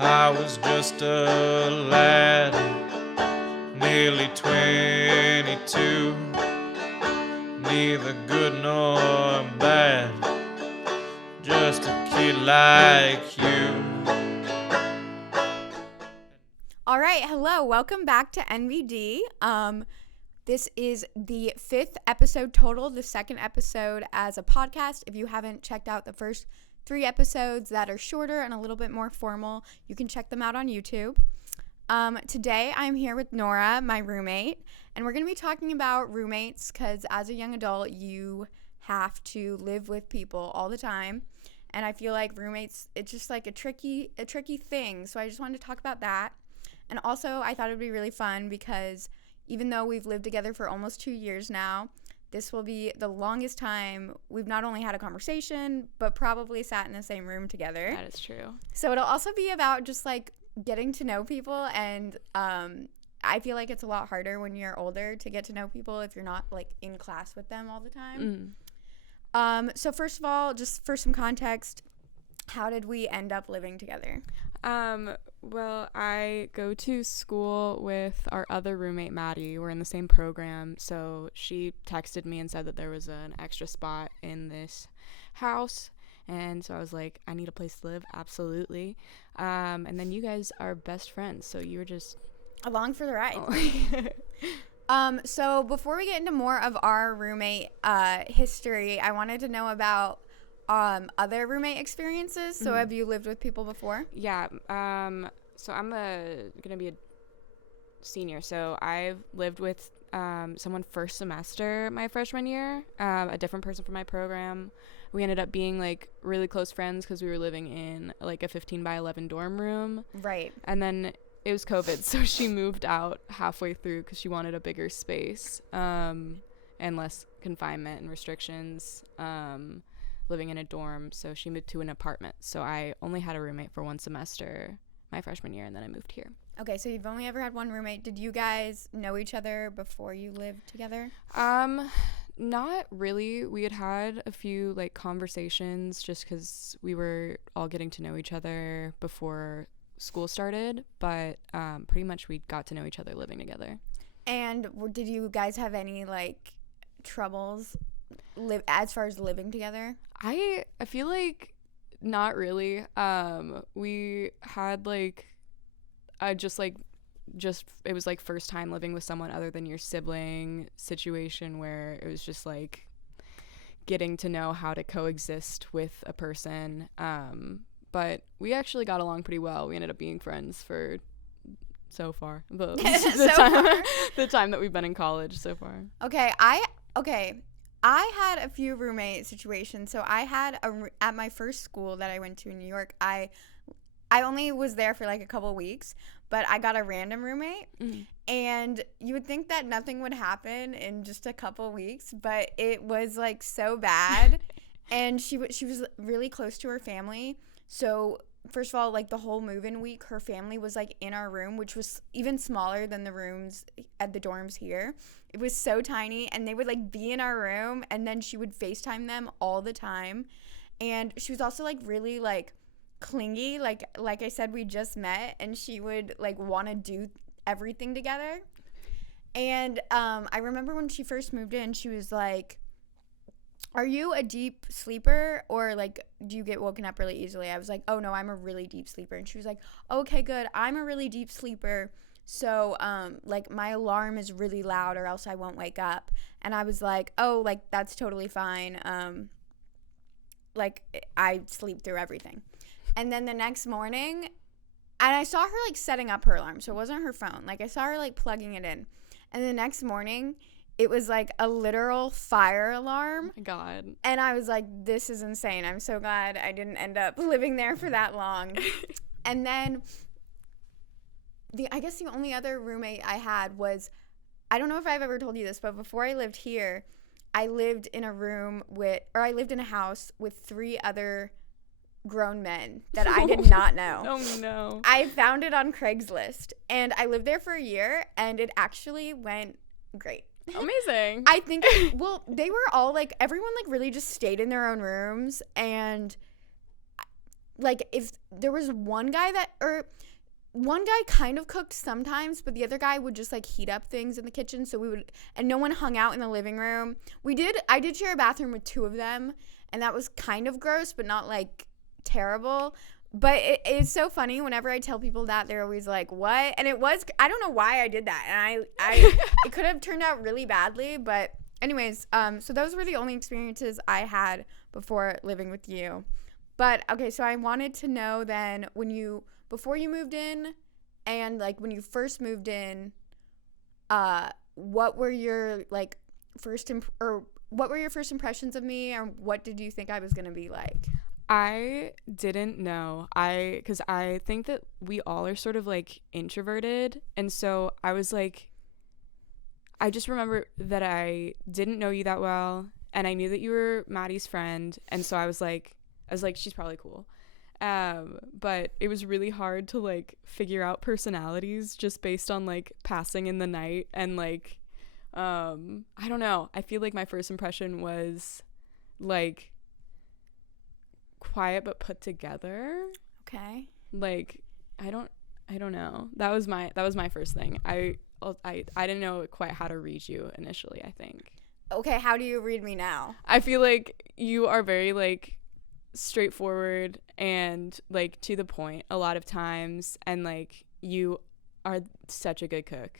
I was just a lad, nearly 22, neither good nor bad, just a kid like you. All right, hello, welcome back to NBD. This is the 5th episode total, the 2nd episode as a podcast. If you haven't checked out the first 3 episodes that are shorter and a little bit more formal, you can check them out on YouTube. Today I'm here with Nora, my roommate, and we're going to be talking about roommates because as a young adult, you have to live with people all the time. And I feel like roommates, it's just like a tricky thing. So I just wanted to talk about that. And also, I thought it would be really fun because even though we've lived together for almost 2 years now, this will be the longest time we've not only had a conversation, but probably sat in the same room together. That is true. So it'll also be about just like getting to know people. And I feel like it's a lot harder when you're older to get to know people if you're not like in class with them all the time. So first of all, just for some context, how did we end up living together? Well, I go to school with our other roommate, Maddie. We're in the same program, so she texted me and said that there was an extra spot in this house, and so I was like, I need a place to live, absolutely. And then you guys are best friends, so you were just along for the ride. So before we get into more of our roommate history, I wanted to know about other roommate experiences. So have you lived with people before? Yeah. So I'm gonna be a senior. So I've lived with someone first semester my freshman year, a different person from my program. We ended up being like really close friends because we were living in like a 15 by 11 dorm room. Right. And then it was COVID, so she moved out halfway through because she wanted a bigger space and less confinement and restrictions. Living in a dorm, so she moved to an apartment. So I only had a roommate for one semester my freshman year, and then I moved here. Okay, so you've only ever had one roommate. Did you guys know each other before you lived together? Not really. We had a few like conversations just because we were all getting to know each other before school started, but pretty much we got to know each other living together. And did you guys have any like troubles as far as living together? I feel like not really. We had like it was like first time living with someone other than your sibling situation where it was just like getting to know how to coexist with a person. But we actually got along pretty well. We ended up being friends for so far. The time that we've been in college so far. Okay, I had a few roommate situations. So I had at my first school that I went to in New York, I only was there for like a couple weeks, but I got a random roommate. And you would think that nothing would happen in just a couple weeks, but it was like so bad. And she was really close to her family. So first of all, like the whole move-in week, her family was like in our room, which was even smaller than the rooms at the dorms here. It was so tiny, and they would like be in our room, and then she would FaceTime them all the time. And she was also like really like clingy. Like I said, we just met, and she would like want to do everything together. And I remember when she first moved in, she was like, are you a deep sleeper, or like do you get woken up really easily? I was like, oh no, I'm a really deep sleeper. And she was like, okay, good, I'm a really deep sleeper, so like my alarm is really loud or else I won't wake up. And I was like, oh, like that's totally fine, like I sleep through everything. And then the next morning, and I saw her like setting up her alarm, so it wasn't her phone, like I saw her like plugging it in, and the next morning it was like a literal fire alarm. Oh my God. And I was like, this is insane. I'm so glad I didn't end up living there for that long. And then I guess the only other roommate I had was, I don't know if I've ever told you this, but before I lived here, I lived in a house with 3 other grown men that I did not know. Oh no. I found it on Craigslist, and I lived there for a year, and it actually went great. Amazing. I think, well, they were all like, everyone like really just stayed in their own rooms, and like if there was one guy kind of cooked sometimes, but the other guy would just like heat up things in the kitchen. So and no one hung out in the living room. I did share a bathroom with 2 of them, and that was kind of gross, but not like terrible. But it's so funny whenever I tell people that, they're always like, what? And I don't know why I did that. And it could have turned out really badly. But anyways, so those were the only experiences I had before living with you. But okay, so I wanted to know then before you moved in and like when you first moved in, what were your like what were your first impressions of me, or what did you think I was going to be like? I didn't know. Because I think that we all are sort of like introverted. And so I was like, I just remember that I didn't know you that well. And I knew that you were Maddie's friend. And so I was like, she's probably cool. But it was really hard to like figure out personalities just based on like passing in the night. And like, I don't know. I feel like my first impression was like quiet but put together. Okay. Like I don't know. That was my first thing. I didn't know quite how to read you initially, I think. Okay, how do you read me now? I feel like you are very like straightforward and like to the point a lot of times, and like you are such a good cook,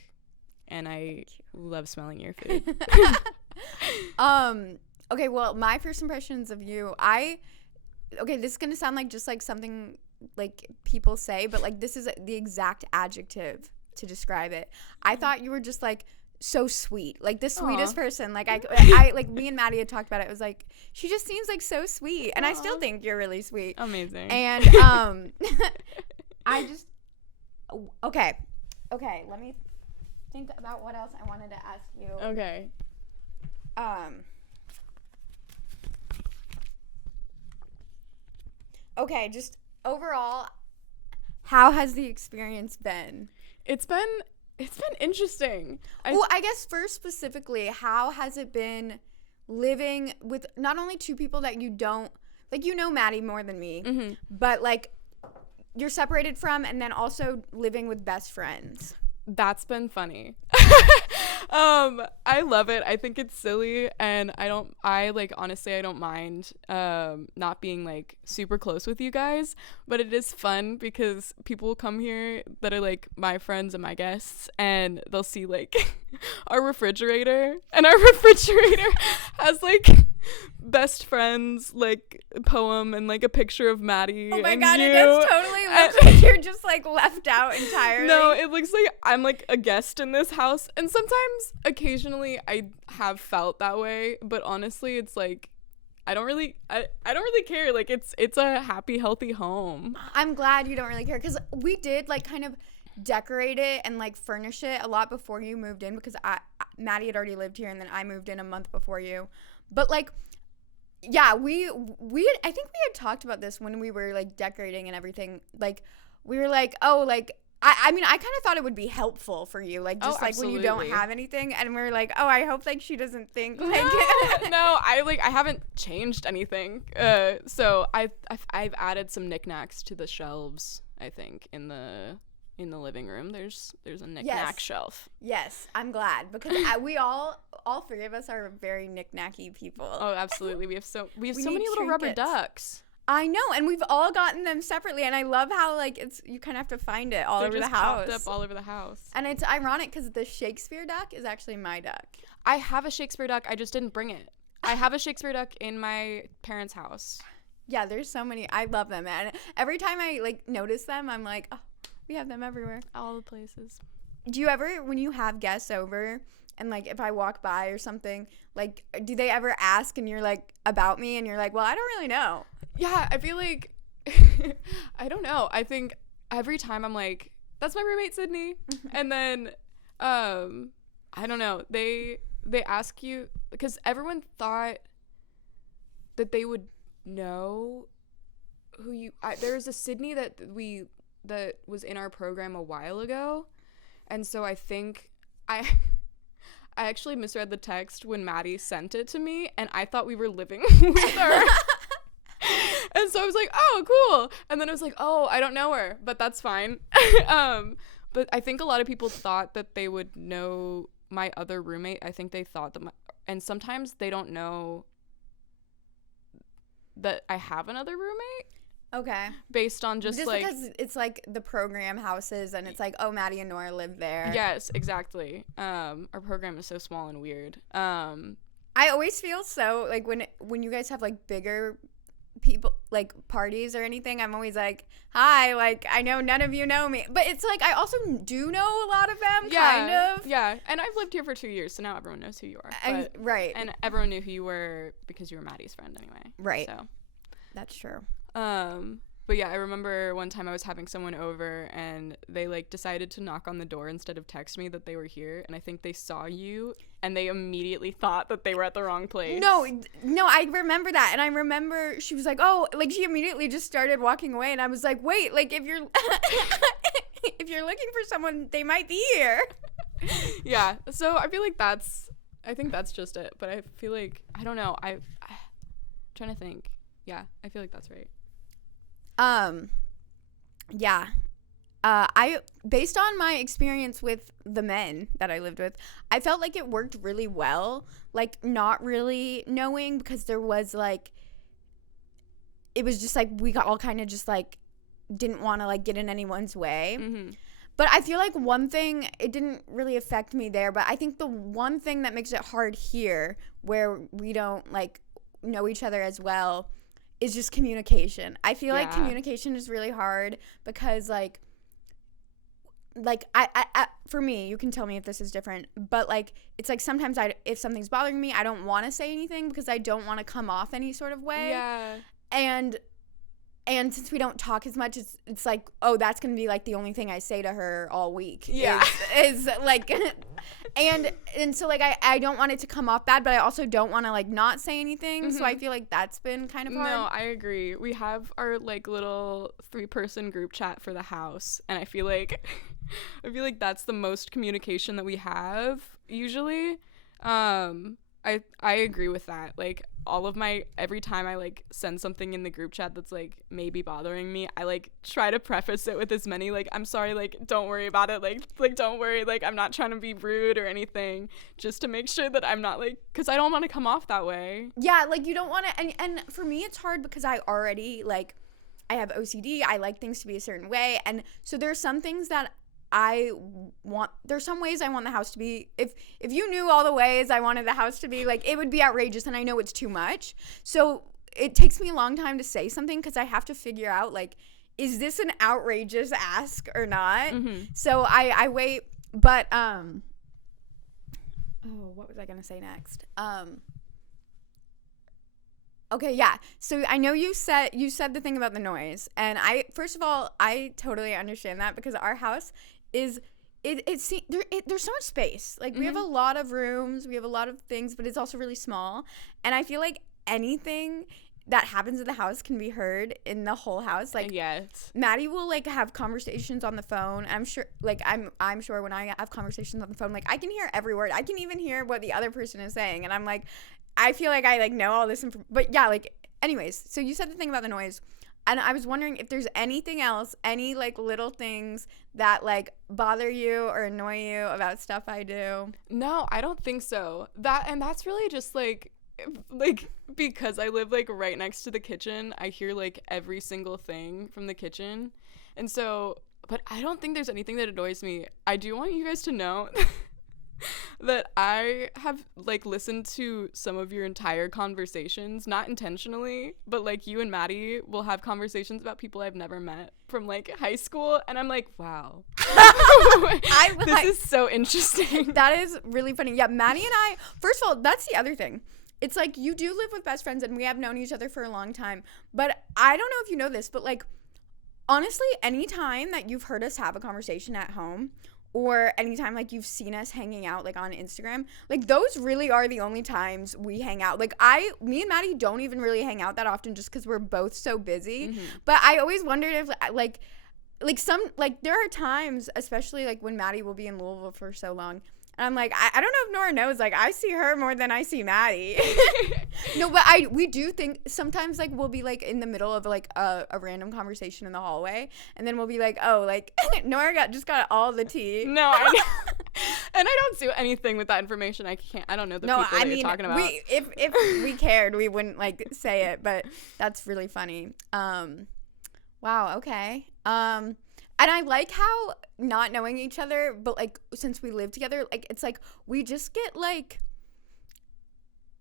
and I love smelling your food. Okay, well, my first impressions of you, this is gonna sound like just like something like people say, but like this is the exact adjective to describe it. I thought you were just like so sweet, like the sweetest person. Like I like me and Maddie had talked about it. It was like, she just seems like so sweet, and I still think you're really sweet. Amazing. And I just okay, let me think about what else I wanted to ask you. Okay. Okay, just overall, how has the experience been? It's been interesting. I guess first specifically, how has it been living with not only 2 people that you don't, like, you know Maddie more than me, mm-hmm. but like you're separated from, and then also living with best friends? That's been funny. I love it. I think it's silly, and honestly, I don't mind not being like super close with you guys, but it is fun because people will come here that are like my friends and my guests, and they'll see like our refrigerator, and our refrigerator has like best friends like poem and like a picture of Maddie. Oh my and god, you. it does totally look like you're just like left out entirely. No, it looks like I'm like a guest in this house, and sometimes occasionally I have felt that way, but honestly it's like I don't really care. Like it's a happy, healthy home. I'm glad you don't really care, because we did like kind of decorate it and like furnish it a lot before you moved in, because Maddie had already lived here, and then I moved in a month before you. But like, yeah, I think we had talked about this when we were like decorating and everything. Like we were like, oh, like I mean, I kind of thought it would be helpful for you, like just like when you don't have anything, and we were like, oh, I hope like she doesn't think like no, I haven't changed anything. So I've added some knicknacks to the shelves. I think in the living room there's a knick-knack shelf. Yes, I'm glad, because we all 3 of us are very knick-knacky people. Oh, absolutely. We have so many little trinkets. rubber ducks. I know, and we've all gotten them separately, and I love how like you kind of have to find it all over the house. They're just popped up all over the house. And it's ironic because the Shakespeare duck is actually my duck. I have a Shakespeare duck. I just didn't bring it. I have a Shakespeare duck in my parents' house. Yeah, there's so many. I love them, and every time I like notice them, I'm like, oh, we have them everywhere. All the places. Do you ever, when you have guests over, and like if I walk by or something, like do they ever ask and you're like about me, and you're like, well, I don't really know? Yeah, I feel like I don't know. I think every time I'm like, that's my roommate Sydney, and then I don't know. They ask you because everyone thought that they would know who you. There was a Sydney that was in our program a while ago, and so I think I actually misread the text when Maddie sent it to me, and I thought we were living with her. And And so I was like, oh, cool. And then I was like, oh, I don't know her, but that's fine. But I think a lot of people thought that they would know my other roommate. I think they thought that and sometimes they don't know that I have another roommate. Okay. Based on just like because it's like the program houses and it's like, oh, Maddie and Nora live there. Yes, exactly. Our program is so small and weird. I always feel so like when you guys have like bigger people like parties or anything, I'm always like, hi, like I know none of you know me, but it's like I also do know a lot of them. Kind of. Yeah, and I've lived here for 2 years, so now everyone knows who you are. And, right. And everyone knew who you were because you were Maddie's friend anyway. Right. So that's true. But yeah, I remember one time I was having someone over and they like decided to knock on the door instead of text me that they were here, and I think they saw you and they immediately thought that they were at the wrong place. No, I remember that, and I remember she was like, oh, like she immediately just started walking away, and I was like, wait, like if you're if you're looking for someone, they might be here. Yeah, so I feel like I think that's just it, but I feel like I don't know. I'm trying to think. Yeah, I feel like that's right. Yeah. I based on my experience with the men that I lived with, I felt like it worked really well. Like not really knowing, because there was like, it was just like we got all kind of just like didn't want to like get in anyone's way. Mm-hmm. But I feel like one thing, it didn't really affect me there, but I think the one thing that makes it hard here, where we don't like know each other as well, is just communication. I feel like communication is really hard because like I for me, you can tell me if this is different, but like it's like sometimes if something's bothering me, I don't want to say anything because I don't want to come off any sort of way. Yeah. And since we don't talk as much, it's like, oh, that's going to be like the only thing I say to her all week. Yeah. Is like, and so like I don't want it to come off bad, but I also don't want to like not say anything. Mm-hmm. So I feel like that's been kind of hard. No, I agree. We have our like little 3-person group chat for the house, and I feel like that's the most communication that we have usually. I agree with that. Like every time I like send something in the group chat that's like maybe bothering me, I like try to preface it with as many like, I'm sorry, like don't worry about it, like don't worry, like I'm not trying to be rude or anything, just to make sure that I'm not like, because I don't want to come off that way. Yeah, like you don't want to, and for me it's hard because I already like, I have OCD, I like things to be a certain way, and so there's some things that there's some ways I want the house to be, if you knew all the ways I wanted the house to be, like it would be outrageous, and I know it's too much, so it takes me a long time to say something because I have to figure out like, is this an outrageous ask or not? Mm-hmm. So I wait, but what was I gonna say next? Okay, yeah. So I know you said the thing about the noise, and first of all, I totally understand that because our house is there's so much space. Like, mm-hmm. We have a lot of rooms, we have a lot of things, but it's also really small. And I feel like anything that happens in the house can be heard in the whole house. Like, yes. Maddie will like have conversations on the phone. I'm sure when I have conversations on the phone, like I can hear every word. I can even hear what the other person is saying, and I'm like, I feel like I like know all this but yeah, like anyways, so you said the thing about the noise, and I was wondering if there's anything else, any like little things that like bother you or annoy you about stuff I do. No, I don't think so. That's really just like because I live like right next to the kitchen, I hear like every single thing from the kitchen. And so, but I don't think there's anything that annoys me. I do want you guys to know that I have like listened to some of your entire conversations, not intentionally, but like you and Maddie will have conversations about people I've never met from like high school, and I'm like, wow. This is so interesting. That is really funny. Yeah, Maddie and I, first of all, that's the other thing. It's like you do live with best friends and we have known each other for a long time, but I don't know if you know this, but like honestly, anytime that you've heard us have a conversation at home, or anytime like you've seen us hanging out like on Instagram, like those really are the only times we hang out. Like me and Maddie don't even really hang out that often just because we're both so busy. Mm-hmm. But I always wondered if like some, like there are times, especially like when Maddie will be in Louisville for so long, And I'm like, I don't know if Nora knows, like, I see her more than I see Maddie. No, but we do think sometimes, like, we'll be, like, in the middle of, like, a random conversation in the hallway, and then we'll be like, oh, like, Nora just got all the tea. No, I know. And I don't do anything with that information. I don't know the people that you're talking about. If we cared, we wouldn't, like, say it, but that's really funny. Wow, okay. And I like how not knowing each other, but, like, since we live together, like, it's like we just get, like,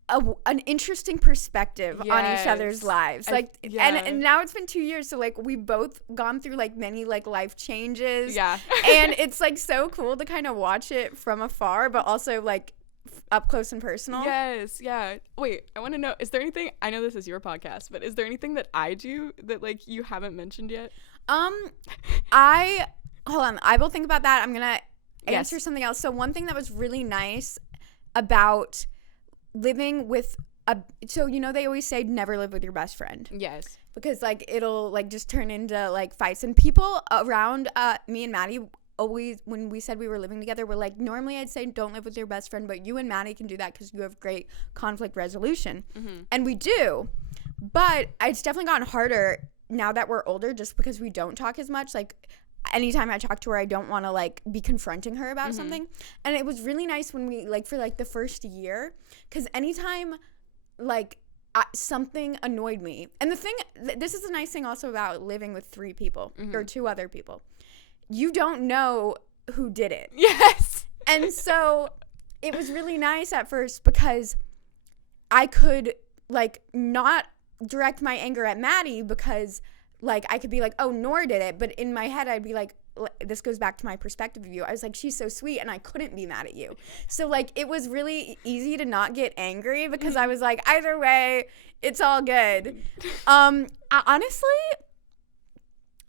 an interesting perspective on each other's lives. Like, and now it's been 2 years, so, like, we've both gone through, like, many, like, life changes. Yeah. And it's, like, so cool to kind of watch it from afar, but also, like, up close and personal. Yes, yeah. Wait, I want to know, is there anything, I know this is your podcast, but is there anything that I do that, like, you haven't mentioned yet? Hold on, I will think about that. I'm gonna answer something else. So one thing that was really nice about living with so, you know, they always say never live with your best friend. Yes. Because, like, it'll, like, just turn into, like, fights. And people around me and Maddie always, when we said we were living together, were like, normally I'd say don't live with your best friend, but you and Maddie can do that because you have great conflict resolution. Mm-hmm. And we do. But it's definitely gotten harder now that we're older, just because we don't talk as much. Like, anytime I talk to her, I don't want to, like, be confronting her about something. And it was really nice when we, like, for, like, the first year, because anytime, like, something annoyed me. And the thing, this is a nice thing also about living with 3 people or 2 other people. You don't know who did it. Yes. And so it was really nice at first because I could, like, not direct my anger at Maddie because, like, I could be like, oh, Nora did it. But in my head, I'd be like, this goes back to my perspective of you. I was like, she's so sweet, and I couldn't be mad at you. So, like, it was really easy to not get angry because I was like, either way, it's all good. Honestly,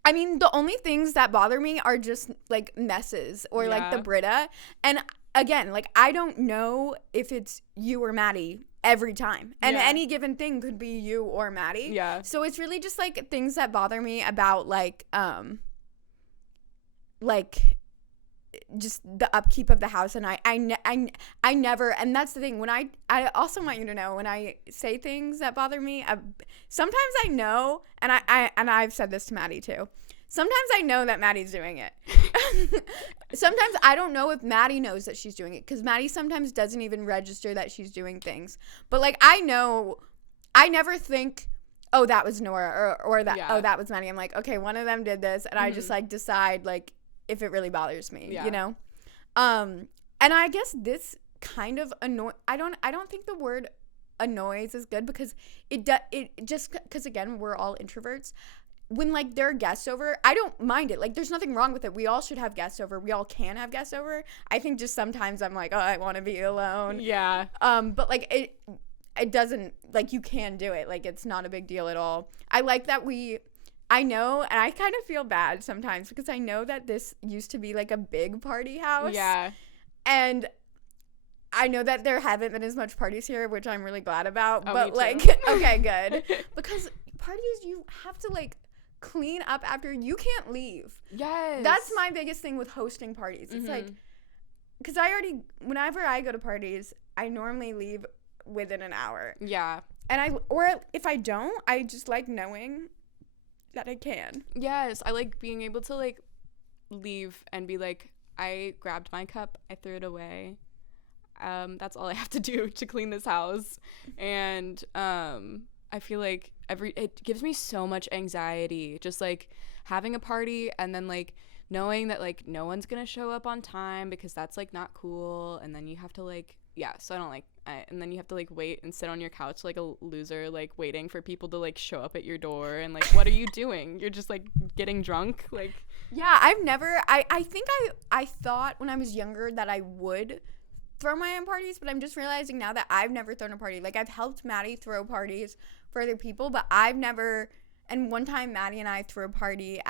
I mean, the only things that bother me are just, like, messes or, like, the Brita. And, again, like, I don't know if it's you or Maddie every time. And any given thing could be you or Maddie. Yeah. So it's really just, like, things that bother me about, like, just the upkeep of the house. And I never, and that's the thing, when I also want you to know, when I say things that bother me, sometimes I know, and I've said this to Maddie too, sometimes I know that Maddie's doing it. Sometimes I don't know if Maddie knows that she's doing it, because Maddie sometimes doesn't even register that she's doing things. But, like, I know, I never think, oh, that was Nora, or that, oh, that was Maddie. I'm like, okay, one of them did this, and I just, like, decide, like, if it really bothers me, you know? And I guess this kind of I don't think the word annoys is good, because it just, because, again, we're all introverts. When, like, there are guests over, I don't mind it. Like, there's nothing wrong with it. We all should have guests over. We all can have guests over. I think just sometimes I'm like, oh, I want to be alone. Yeah. But, like, it doesn't, like, you can do it. Like, it's not a big deal at all. I like that I know, and I kind of feel bad sometimes, because I know that this used to be, like, a big party house. Yeah. And I know that there haven't been as much parties here, which I'm really glad about. Oh, but, me like, too. okay, good. Because parties, you have to, like, clean up after. You can't leave. Yes. That's my biggest thing with hosting parties. It's like, because whenever I go to parties, I normally leave within an hour. Yeah. And or if I don't, I just like knowing that I can. Yes. I like being able to, like, leave and be like, I grabbed my cup, I threw it away. That's all I have to do to clean this house. And I feel like it gives me so much anxiety, just, like, having a party and then, like, knowing that, like, no one's gonna show up on time because that's, like, not cool. And then you have to, like, so I don't like, and then you have to, like, wait and sit on your couch like a loser, like, waiting for people to, like, show up at your door. And, like, what are you doing? You're just, like, getting drunk. Like, yeah, I've never, I think I thought when I was younger that I would throw my own parties, but I'm just realizing now that I've never thrown a party. Like, I've helped Maddie throw parties for other people, but I've never. And one time Maddie and I threw a party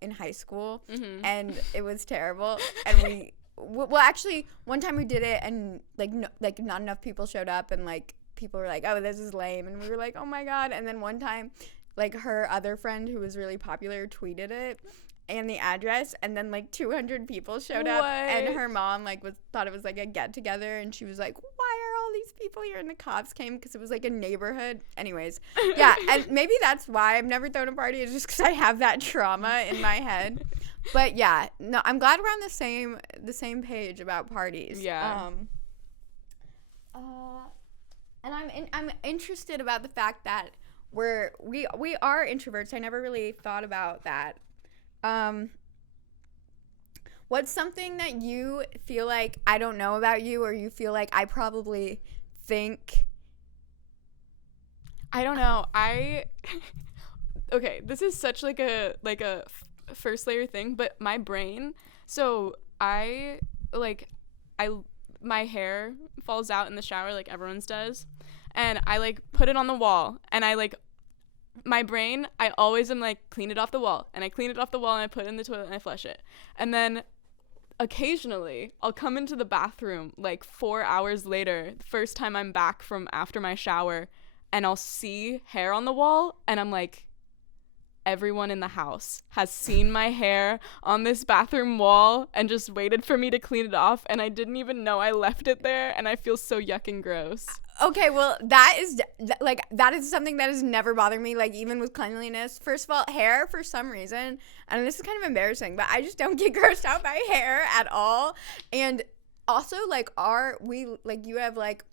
in high school, and it was terrible. And well, actually, one time we did it, and like not enough people showed up, and, like, people were like, oh, this is lame, and we were like, oh my god. And then one time, like, her other friend who was really popular tweeted it, and the address, and then like 200 people showed up, and her mom like thought it was like a get together, and she was like, why are all these people here? And the cops came because it was like a neighborhood. Anyways, yeah, and maybe that's why I've never thrown a party, is just because I have that trauma in my head. But yeah, no, I'm glad we're on the same page about parties. Yeah. And I'm interested about the fact that we are introverts. I never really thought about that. What's something that you feel like I don't know about you, or you feel like I probably think? I don't know. Okay, this is such like a first layer thing, but my brain, so my hair falls out in the shower like everyone's does, and I like put it on the wall, and my brain, I always am like, clean it off the wall, and I clean it off the wall, and I put it in the toilet, and I flush it. And then occasionally I'll come into the bathroom like 4 hours later, the first time I'm back from after my shower, and I'll see hair on the wall, and I'm like, everyone in the house has seen my hair on this bathroom wall and just waited for me to clean it off, and I didn't even know I left it there, and I feel so yuck and gross. Okay, well, that is something that has never bothered me, like, even with cleanliness. First of all, hair, for some reason, and this is kind of embarrassing, but I just don't get grossed out by hair at all. And also, like, you have, like,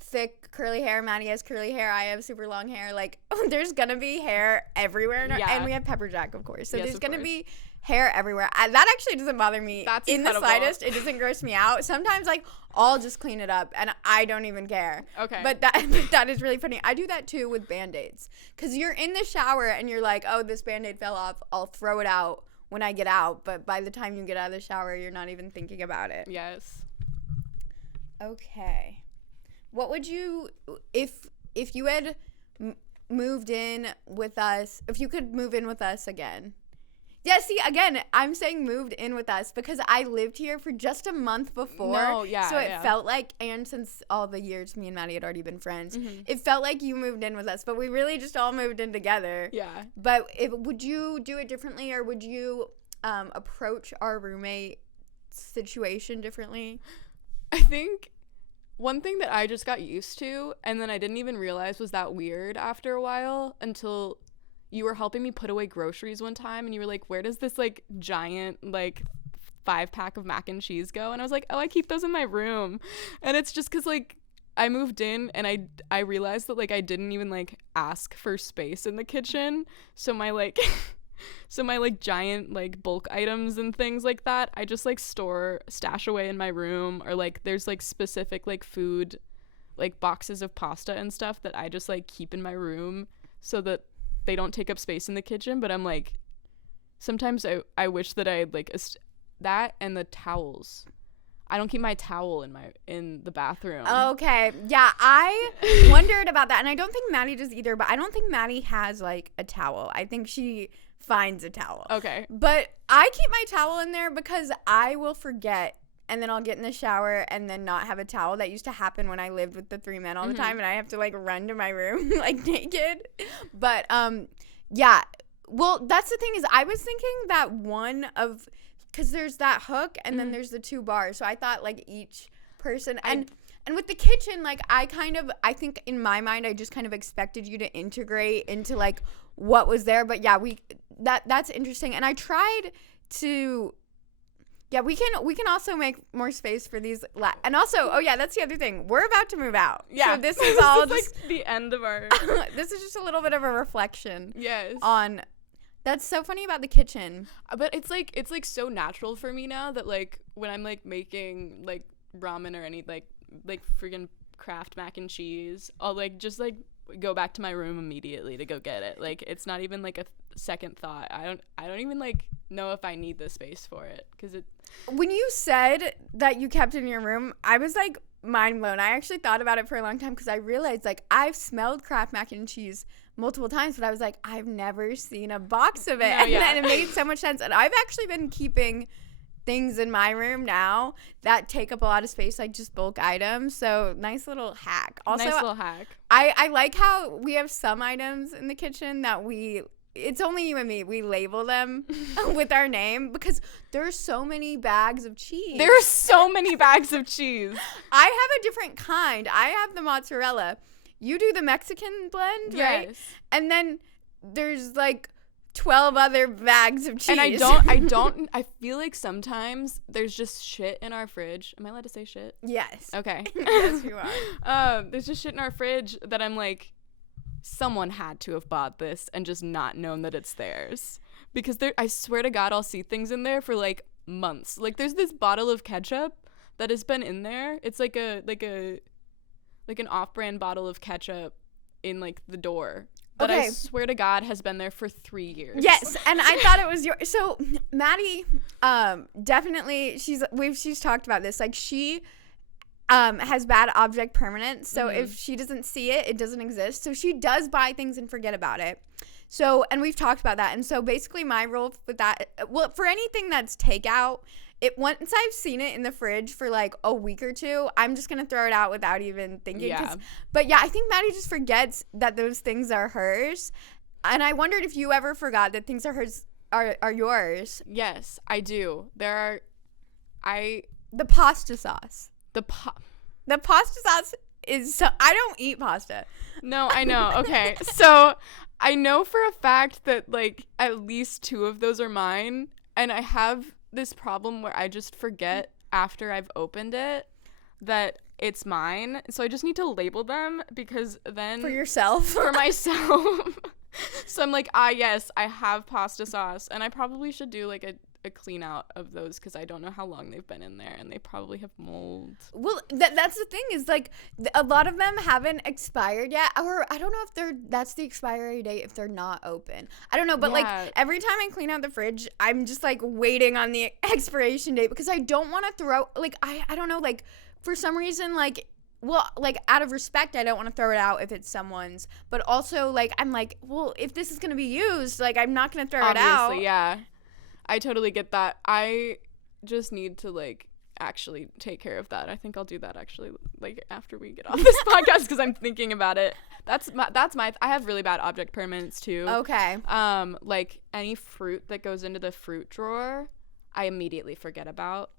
thick curly hair, Maddie has curly hair, I have super long hair, like, there's gonna be hair everywhere and we have pepper jack, of course, so yes, there's gonna be hair everywhere. That actually doesn't bother me. That's in incredible. The slightest. It doesn't gross me out. Sometimes like I'll just clean it up and I don't even care. Okay, but that is really funny. I do that too with Band-Aids, because you're in the shower and you're like, oh, this Band-Aid fell off, I'll throw it out when I get out, but by the time you get out of the shower you're not even thinking about it. Yes. Okay. What would you, if you had moved in with us, if you could move in with us again? Yeah, see, again, I'm saying moved in with us because I lived here for just a month before. No, yeah, so it felt like, and since all the years me and Maddie had already been friends, it felt like you moved in with us, but we really just all moved in together. Yeah. But would you do it differently, or would you approach our roommate situation differently? I think one thing that I just got used to, and then I didn't even realize was that weird after a while, until you were helping me put away groceries one time, and you were like, where does this like giant like 5-pack of mac and cheese go? And I was like, oh, I keep those in my room. And it's just because like I moved in and I realized that like I didn't even like ask for space in the kitchen, so my like giant like bulk items and things like that, I just like stash away in my room, or like there's like specific like food, like boxes of pasta and stuff that I just like keep in my room so that they don't take up space in the kitchen. But I'm like, sometimes I wish that I had like that, and the towels. I don't keep my towel in the bathroom. Okay. Yeah, I wondered about that, and I don't think Maddie does either, but I don't think Maddie has like a towel. I think she finds a towel. Okay. But I keep my towel in there because I will forget, and then I'll get in the shower and then not have a towel. That used to happen when I lived with the 3 men all the time, and I have to like run to my room like naked. But yeah. Well, that's the thing, is I was thinking that because there's that hook and then there's the 2 bars. So I thought like each person and with the kitchen, like I think in my mind I just kind of expected you to integrate into like what was there. But yeah, that's interesting. And I tried to, yeah, we can also make more space for these and also, oh yeah, that's the other thing, we're about to move out. Yeah, so this is all just like the end of our this is just a little bit of a reflection. Yes. On that's so funny about the kitchen. But it's like so natural for me now that like when I'm like making like ramen or any like friggin' Kraft mac and cheese, I'll like just like go back to my room immediately to go get it. Like it's not even like a second thought. I don't even like know if I need the space for it, because it. When you said that you kept it in your room, I was like mind blown. I actually thought about it for a long time, because I realized like I've smelled Kraft mac and cheese multiple times, but I was like, I've never seen a box of it. And then it made so much sense. And I've actually been keeping things in my room now that take up a lot of space, like just bulk items. So nice little hack. Also, nice little hack. I like how we have some items in the kitchen that it's only you and me. We label them with our name because there's so many bags of cheese. There are so many bags of cheese. I have a different kind. I have the mozzarella. You do the Mexican blend, right? Yes. And then there's like 12 other bags of cheese. And I feel like sometimes there's just shit in our fridge. Am I allowed to say shit? Yes. Okay. Yes, you are. There's just shit in our fridge that I'm like, someone had to have bought this and just not known that it's theirs. Because I swear to God, I'll see things in there for like months. Like there's this bottle of ketchup that has been in there. It's like an off-brand bottle of ketchup in like the door. That I swear to God has been there for 3 years. Yes, and I thought it was so Maddie, definitely she's talked about this. Like she has bad object permanence. So if she doesn't see it, it doesn't exist. So she does buy things and forget about it. So, and we've talked about that. And so basically my rule with that, well, for anything that's takeout, once I've seen it in the fridge for like a week or two, I'm just going to throw it out without even thinking. Yeah. But yeah, I think Maddie just forgets that those things are hers. And I wondered if you ever forgot that things are hers, are yours. Yes, I do. The pasta sauce. The pasta sauce is so, I don't eat pasta. No, I know. Okay. So I know for a fact that like at least 2 of those are mine. And I have this problem where I just forget after I've opened it that it's mine. So I just need to label them because then For yourself? For myself. So I'm like, yes, I have pasta sauce. And I probably should do like a clean out of those because I don't know how long they've been in there and they probably have mold. Well, that's the thing is like a lot of them haven't expired yet, or I don't know if that's the expiry date if they're not open. I don't know, but like every time I clean out the fridge, I'm just like waiting on the expiration date because I don't want to throw like I don't know, like for some reason like out of respect, I don't want to throw it out if it's someone's, but also like I'm like, well, if this is gonna be used, like I'm not gonna throw it out. Obviously, yeah. I totally get that. I just need to like actually take care of that. I think I'll do that actually like after we get off this podcast because I'm thinking about it. That's my I have really bad object permanence too. Okay. Like any fruit that goes into the fruit drawer, I immediately forget about.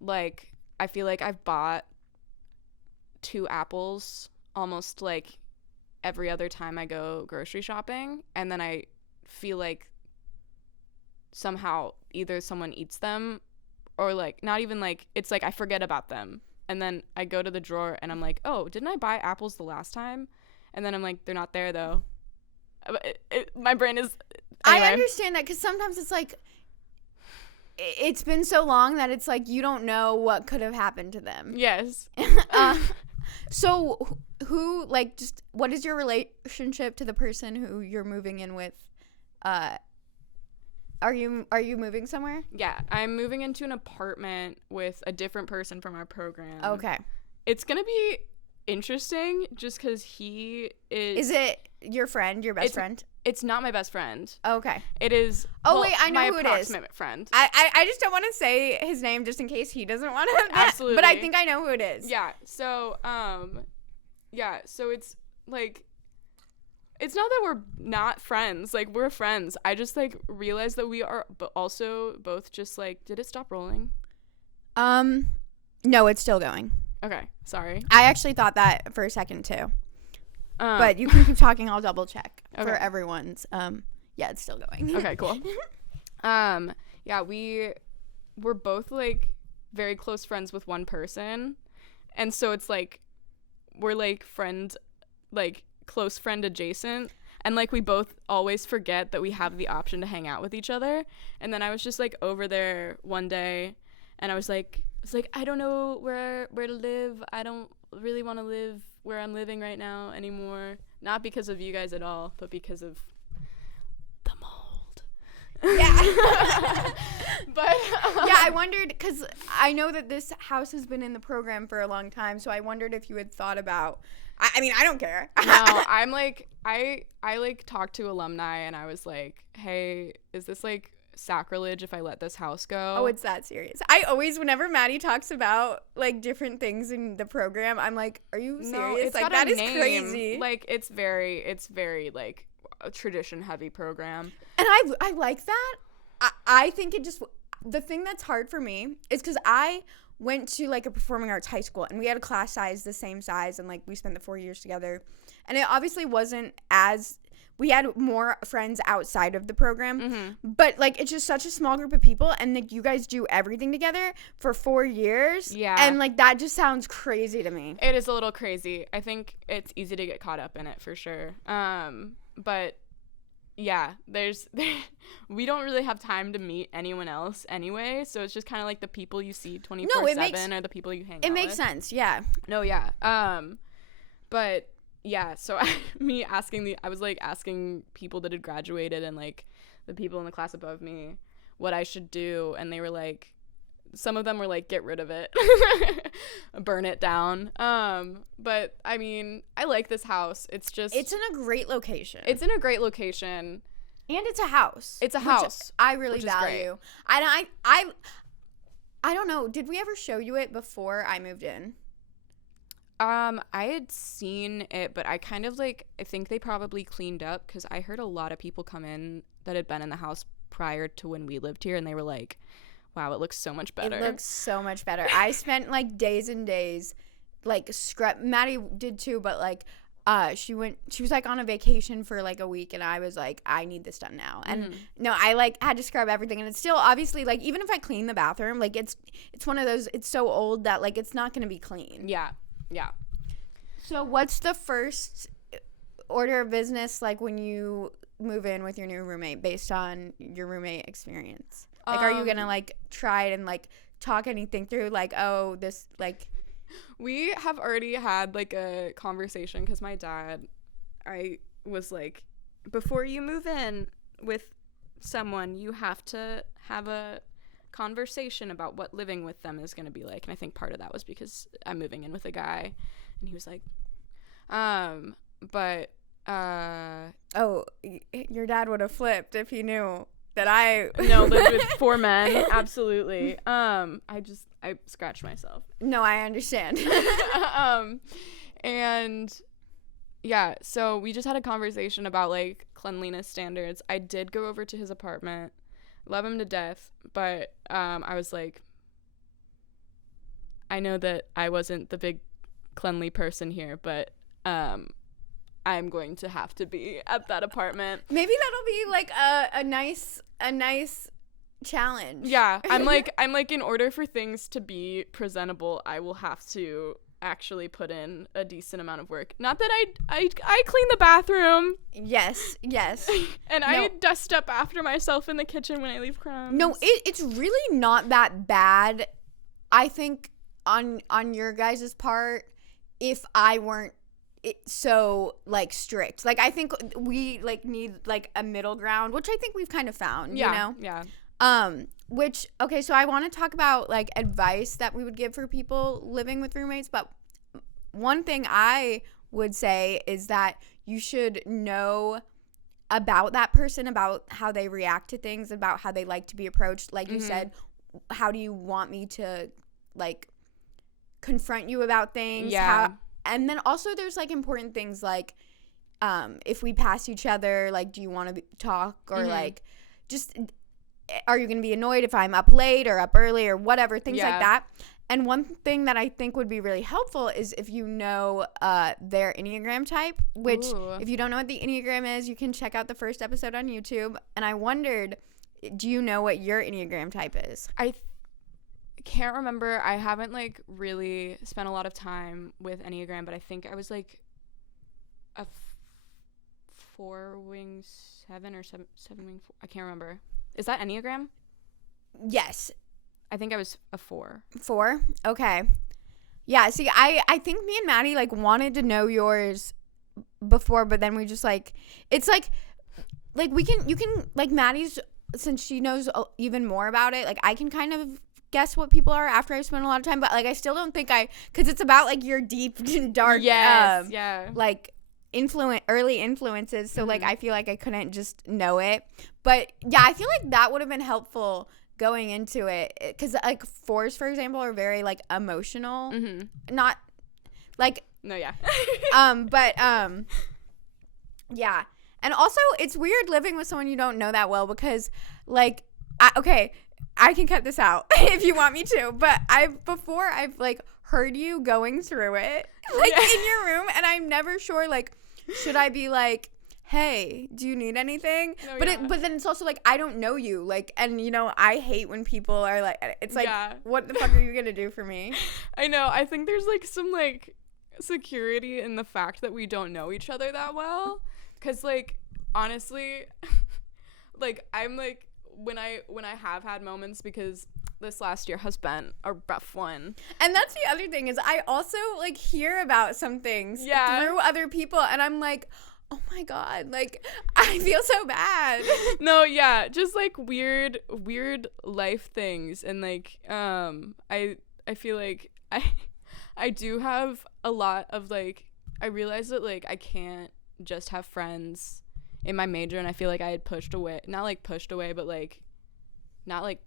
Like I feel like I've bought 2 apples almost like every other time I go grocery shopping, and then I feel like somehow either someone eats them or like not even like it's like I forget about them, and then I go to the drawer and I'm like, oh, didn't I buy apples the last time? And then I'm like, they're not there though. My brain is anyway. I understand that because sometimes it's like it's been so long that it's like you don't know what could have happened to them. Yes. So who like just what is your relationship to the person who you're moving in with? Are you moving somewhere? Yeah, I'm moving into an apartment with a different person from our program. Okay. It's going to be interesting just because he is... Is it your friend, your best friend? It's not my best friend. Okay. It is... Oh, wait, I know who it is. My approximate friend. I just don't want to say his name just in case he doesn't want to. Absolutely. But I think I know who it is. Yeah, so, so it's, like... It's not that we're not friends. Like, we're friends. I just, like, realized that we are also both just, like... Did it stop rolling? No, it's still going. Okay, sorry. I actually thought that for a second, too. But you can keep talking. I'll double check for everyone's. Yeah, it's still going. Okay, cool. Yeah, we're both, like, very close friends with one person. And so it's, like, we're, like, friends, like... close friend adjacent, and like we both always forget that we have the option to hang out with each other. And then I was just like over there one day and I was like I don't know where to live. I don't really want to live where I'm living right now anymore, not because of you guys at all, but because of the mold. Yeah. But yeah, I wondered because I know that this house has been in the program for a long time, so I wondered if you had thought about I mean, I don't care. No, I'm like, I like talked to alumni and I was like, hey, is this like sacrilege if I let this house go? Oh, it's that serious. I always, whenever Maddie talks about like different things in the program, I'm like, are you serious? No, it's like got that a is name. crazy. Like it's very like a tradition heavy program. And I like that. I think it just, the thing that's hard for me is because I went to like a performing arts high school and we had a class size the same size and like we spent the 4 years together, and it obviously wasn't as, we had more friends outside of the program, but like it's just such a small group of people, and like you guys do everything together for 4 years. Yeah. And like that just sounds crazy to me. It is a little crazy. I think it's easy to get caught up in it for sure. But yeah, we don't really have time to meet anyone else anyway, so it's just kind of like the people you see 24/7 or the people you hang out with. It makes sense, yeah. No, yeah. But yeah, so I was like asking people that had graduated and like the people in the class above me what I should do, and they were like, some of them were like, get rid of it, burn it down. But I mean, I like this house. It's in a great location. It's in a great location. And it's a house. It's a house. I really value. I don't know. Did we ever show you it before I moved in? I had seen it, but I kind of like, I think they probably cleaned up because I heard a lot of people come in that had been in the house prior to when we lived here, and they were like, wow, it looks so much better. It looks so much better. I spent like days and days like Maddie did too, but like she was like on a vacation for like a week, and I was like, I need this done now. And no, I like had to scrub everything, and it's still obviously like, even if I clean the bathroom, like it's one of those, it's so old that like it's not going to be clean. Yeah. So what's the first order of business like when you move in with your new roommate based on your roommate experience? Like, are you gonna like try and like talk anything through, like, oh, this, like, we have already had like a conversation because my dad, I was like, before you move in with someone, you have to have a conversation about what living with them is going to be like. And I think part of that was because I'm moving in with a guy, and he was like, your dad would have flipped if he knew that I lived with 4 men. Absolutely. I scratched myself. No, I understand. And yeah, so we just had a conversation about like cleanliness standards. I did go over to his apartment, love him to death, but I was like, I know that I wasn't the big cleanly person here, but I'm going to have to be at that apartment. Maybe that'll be like a nice challenge. Yeah, I'm like in order for things to be presentable, I will have to actually put in a decent amount of work. Not that I clean the bathroom. Yes. And I dust up after myself in the kitchen when I leave crumbs. No, it's really not that bad. I think on your guys' part, if I weren't so like strict. Like, I think we like need like a middle ground, which I think we've kind of found, you know? Yeah. Which, okay, so I want to talk about like advice that we would give for people living with roommates, but one thing I would say is that you should know about that person, about how they react to things, about how they like to be approached. Like you said, how do you want me to like confront you about things? Yeah. And then also there's like important things like if we pass each other, like, do you want to talk, or like just are you going to be annoyed if I'm up late or up early or whatever, things like that. And one thing that I think would be really helpful is if you know their Enneagram type, which if you don't know what the Enneagram is, you can check out the first episode on YouTube. And I wondered, do you know what your Enneagram type is? I can't remember. I haven't like really spent a lot of time with Enneagram, but I think I was like a 4-wing 7 or 7-wing 4. I can't remember. Is that Enneagram? Yes. I think I was a 4. 4? Okay. Yeah, see, I think me and Maddie, like, wanted to know yours before, but then we just, like, it's, like you can, like, Maddie's, since she knows even more about it, like, I can kind of guess what people are after I spend a lot of time, but, like, I still don't think because it's about, like, your deep, dark, like, early influences, so, like, I feel like I couldn't just know it. But, yeah, I feel like that would have been helpful going into it, because like 4s, for example, are very like emotional, not like no, yeah. but yeah, And also, it's weird living with someone you don't know that well because, like, I can cut this out if you want me to, but I've like heard you going through it, like in your room, and I'm never sure, like, should I be like, hey, do you need anything? No, but then it's also like, I don't know you, like, and you know, I hate when people are like, it's like, what the fuck are you gonna do for me? I know. I think there's like some like security in the fact that we don't know each other that well, because like honestly, like I'm like when I have had moments, because this last year has been a rough one. And that's the other thing, is I also like hear about some things through other people, and I'm like, oh my God, like I feel so bad. No, yeah, just like weird life things, and like I feel like I do have a lot of like, I realize that like I can't just have friends in my major, and I feel like I had pushed away, not like pushed away, but like not like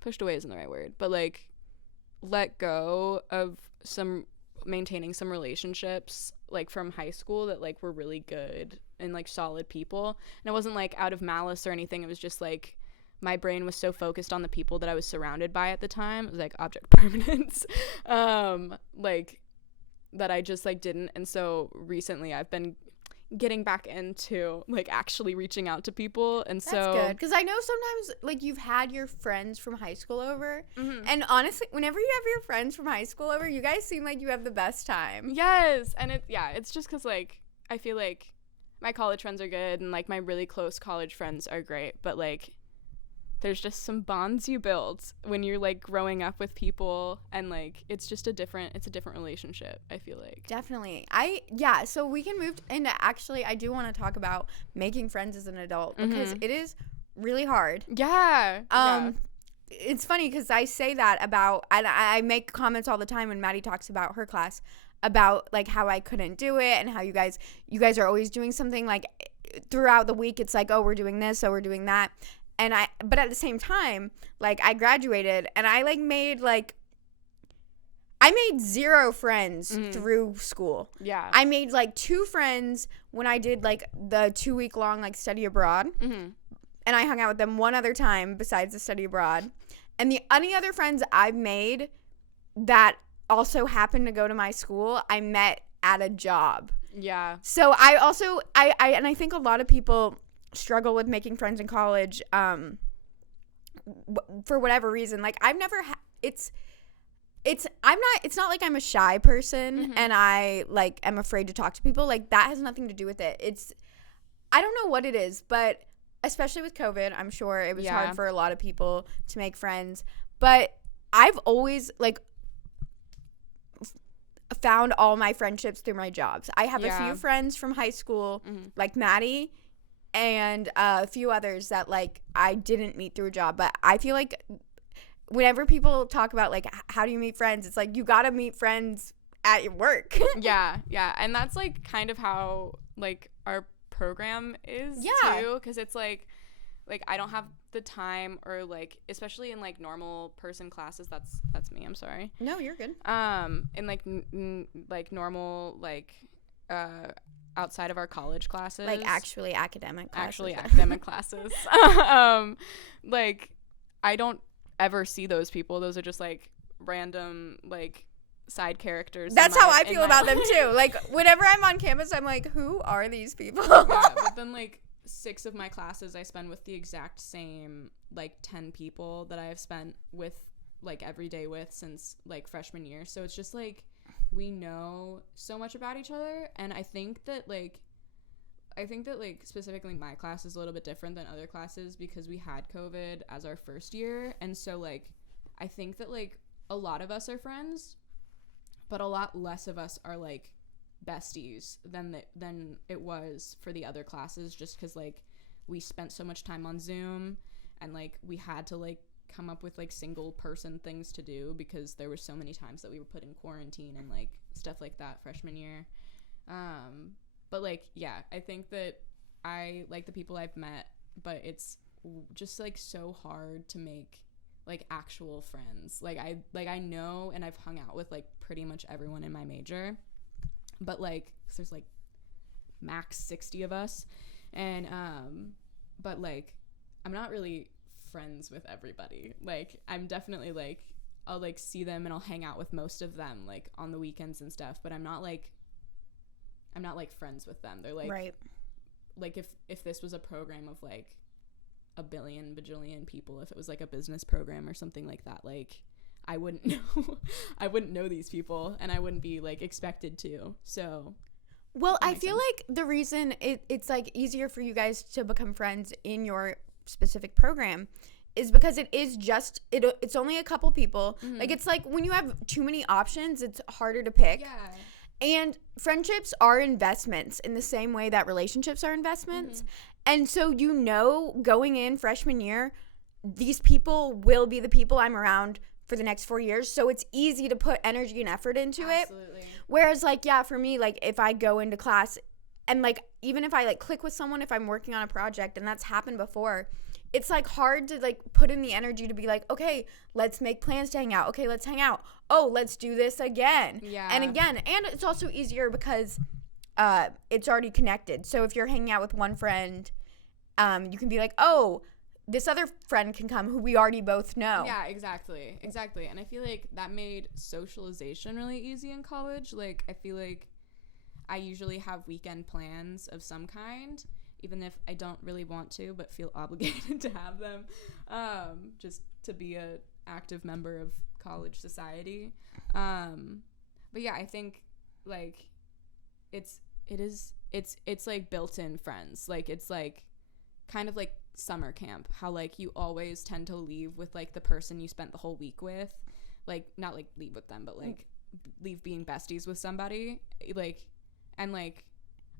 pushed away isn't the right word, but like let go of maintaining some relationships like from high school that like were really good and like solid people. And it wasn't like out of malice or anything, it was just like my brain was so focused on the people that I was surrounded by at the time. It was like object permanence, like that I just like didn't. And so recently I've been getting back into like actually reaching out to people, and that's so good, because I know sometimes like you've had your friends from high school over, and honestly, whenever you have your friends from high school over, you guys seem like you have the best time. Yes, and it's just because like I feel like my college friends are good, and like my really close college friends are great, but like there's just some bonds you build when you're like growing up with people, and like it's a different relationship, I feel like. Definitely. So we can move into, actually I do want to talk about making friends as an adult, because it is really hard. It's funny because I say that about, and I make comments all the time when Maddie talks about her class about like how I couldn't do it, and how you guys are always doing something, like throughout the week it's like, oh, we're doing this, so we're doing that. But at the same time, like I graduated, and I made 0 friends through school. Yeah. I made like 2 friends when I did like the 2-week long like study abroad. And I hung out with them one other time besides the study abroad. And the only other friends I've made that also happened to go to my school, I met at a job. Yeah. So I also, I think a lot of people struggle with making friends in college for whatever reason. Like I've never it's not like I'm a shy person and I like am afraid to talk to people. Like that has nothing to do with it. I don't know what it is, but especially with COVID, I'm sure it was hard for a lot of people to make friends, but I've always like found all my friendships through my jobs. I have a few friends from high school, like Maddie, and a few others that like I didn't meet through a job. But I feel like whenever people talk about like how do you meet friends, it's like you gotta meet friends at your work. yeah And that's like kind of how like our program is too, because it's like I don't have the time, or like especially in like normal person classes, that's me, I'm sorry. No, you're good. In like like normal like outside of our college classes, like actually academic classes, like I don't ever see those people. Those are just like random like side characters. That's how I feel about them too. Like whenever I'm on campus, I'm like, who are these people? But then like 6 of my classes I spend with the exact same like 10 people that I have spent with like every day with since like freshman year. So it's just like we know so much about each other. And I think that like specifically my class is a little bit different than other classes because we had COVID as our first year. And so like I think that like a lot of us are friends, but a lot less of us are like besties than it was for the other classes, just because like we spent so much time on Zoom, and like we had to like come up with like single person things to do because there were so many times that we were put in quarantine and like stuff like that freshman year. But like I think that I like the people I've met, but it's just like so hard to make like actual friends. Like I know, and I've hung out with like pretty much everyone in my major, but like 'cause there's like max 60 of us, And but like I'm not really friends with everybody. Like I'm definitely like I'll like see them and I'll hang out with most of them like on the weekends and stuff, but I'm not like friends with them. They're like Right. Like if this was a program of like a billion bajillion people, if it was like a business program or something like that, like I wouldn't know these people, and I wouldn't be like expected to. So well, I feel like the reason it's like easier for you guys to become friends in your specific program is because it is just it's only a couple people. Mm-hmm. Like it's like when you have too many options, it's harder to pick. Yeah. And friendships are investments in the same way that relationships are investments. And so, going in freshman year, these people will be the people I'm around for the next 4 years. So it's easy to put energy and effort into Absolutely. it. Whereas like, yeah, for me, like if I go into class and like, even if I like click with someone, if I'm working on a project, and that's happened before, it's like hard to like put in the energy to be like, okay, let's make plans to hang out. Okay, let's hang out. Oh, let's do this again. Yeah. And again. And it's also easier because it's already connected. So if you're hanging out with one friend, you can be like, oh, this other friend can come who we already both know. Yeah, exactly. And I feel like that made socialization really easy in college. Like I feel like I usually have weekend plans of some kind, even if I don't really want to, but feel obligated to have them, just to be a active member of college society. But yeah, I think like it's like built-in friends. Like it's like kind of like summer camp, how like you always tend to leave with like the person you spent the whole week with, like not like leave with them, but like leave being besties with somebody, like, and like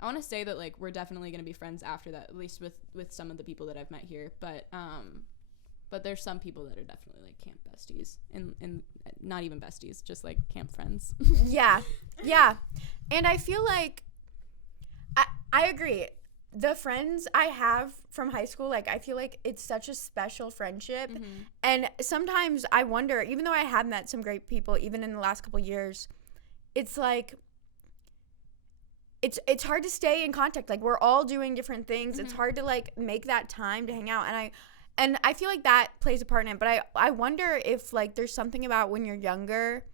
I want to say that like we're definitely going to be friends after that, at least with some of the people that I've met here, but there's some people that are definitely like camp besties and not even besties, just like camp friends. Yeah. And I feel like I agree. The friends I have from high school, like I feel like it's such a special friendship. And sometimes I wonder, even though I have met some great people even in the last couple years, it's like it's hard to stay in contact. Like we're all doing different things. It's hard to like make that time to hang out, and I feel like that plays a part in it. But I wonder if like there's something about when you're younger,